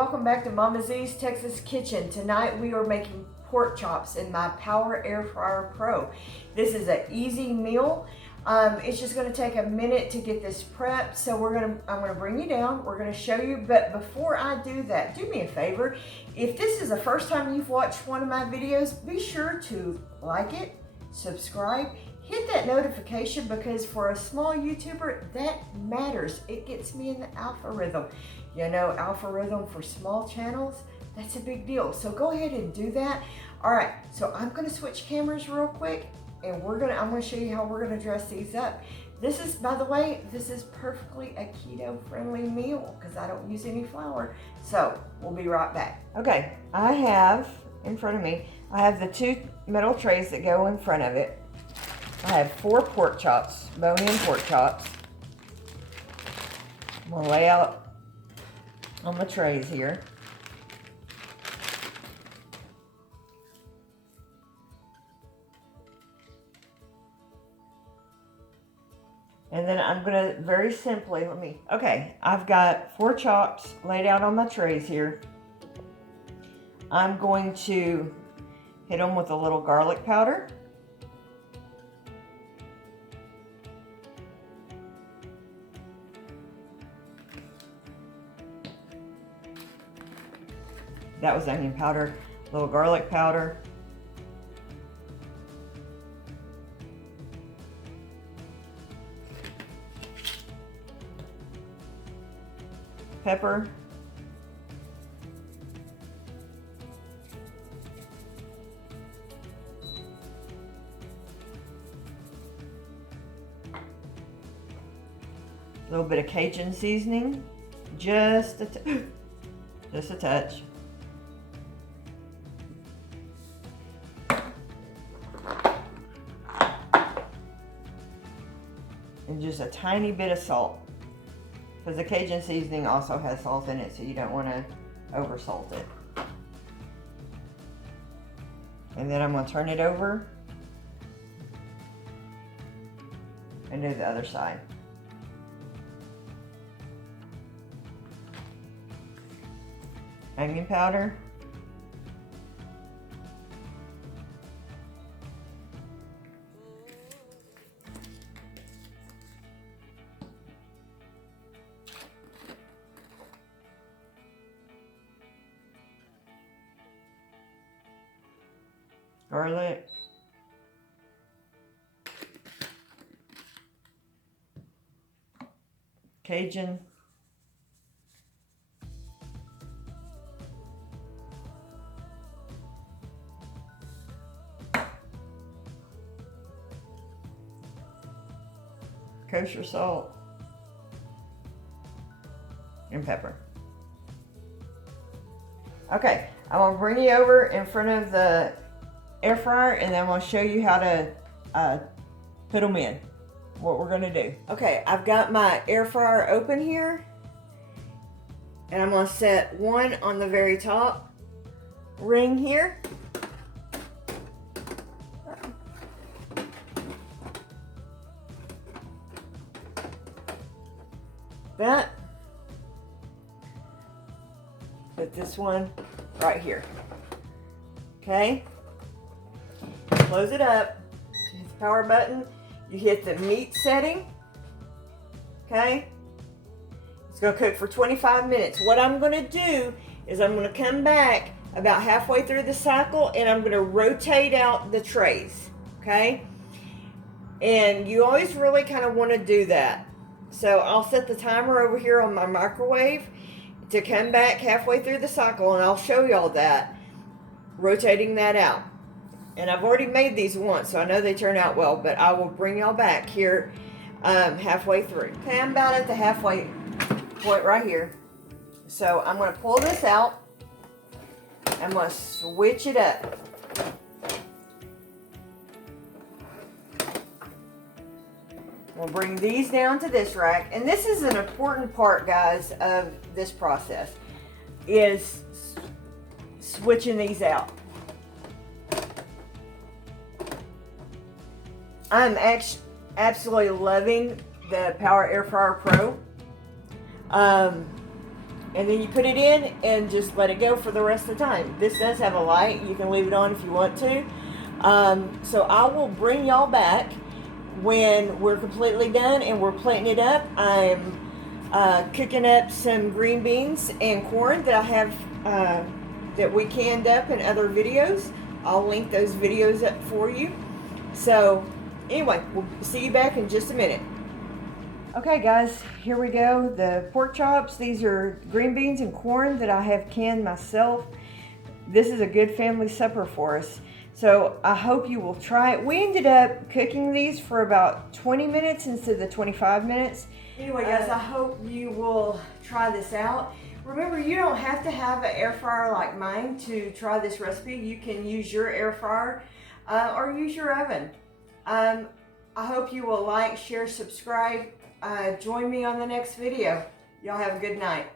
welcome back to Mama Z's Texas Kitchen. Tonight we are making pork chops in my Power Air Fryer Pro. This is an easy meal. It's just gonna take a minute to get this prepped. So I'm gonna bring you down, we're gonna show you, but before I do that, do me a favor. If this is the first time you've watched one of my videos, be sure to like it, subscribe, hit that notification, because for a small YouTuber, that matters. It gets me in the algorithm. You know, algorithm for small channels, that's a big deal. So go ahead and do that. All right, so I'm gonna switch cameras real quick, and I'm gonna show you how we're gonna dress these up. This is, by the way, this is perfectly a keto-friendly meal because I don't use any flour. So we'll be right back. Okay, I have in front of me, I have the two metal trays that go in front of it. I have 4 pork chops, bone-in pork chops. I'm gonna lay out on the trays here. And then I'm gonna very simply, okay, I've got 4 chops laid out on my trays here. I'm going to hit them with a little garlic powder. That was onion powder, a little garlic powder. Pepper. A little bit of Cajun seasoning, just a touch. And just a tiny bit of salt, because the Cajun seasoning also has salt in it, so you don't want to over salt it. And then I'm going to turn it over and do the other side. Onion powder. Garlic. Cajun. Kosher salt. And pepper. Okay, I'm gonna bring you over in front of the air fryer, and then I'm going to show you how to put them in, what we're going to do. Okay, I've got my air fryer open here, and I'm going to set one on the very top ring here. That. Put this one right here. Okay. Close it up, hit the power button, you hit the meat setting, okay? It's gonna cook for 25 minutes. What I'm gonna do is I'm gonna come back about halfway through the cycle, and I'm gonna rotate out the trays, okay? And you always really kind of wanna do that. So I'll set the timer over here on my microwave to come back halfway through the cycle, and I'll show y'all that, rotating that out. And I've already made these once, so I know they turn out well, but I will bring y'all back here halfway through. Okay, I'm about at the halfway point right here. So I'm going to pull this out. I'm going to switch it up. We'll bring these down to this rack. And this is an important part, guys, of this process, is switching these out. I'm absolutely loving the Power Air Fryer Pro. and then you put it in and just let it go for the rest of the time. This does have a light. You can leave it on if you want to. So I will bring y'all back when we're completely done and we're plating it up. I'm cooking up some green beans and corn that I have that we canned up in other videos. I'll link those videos up for you. So anyway, we'll see you back in just a minute. Okay guys, here we go. The pork chops, these are green beans and corn that I have canned myself. This is a good family supper for us. So I hope you will try it. We ended up cooking these for about 20 minutes instead of the 25 minutes. Anyway guys, I hope you will try this out. Remember, you don't have to have an air fryer like mine to try this recipe. You can use your air fryer or use your oven. I hope you will like, share, subscribe. Join me on the next video. Y'all have a good night.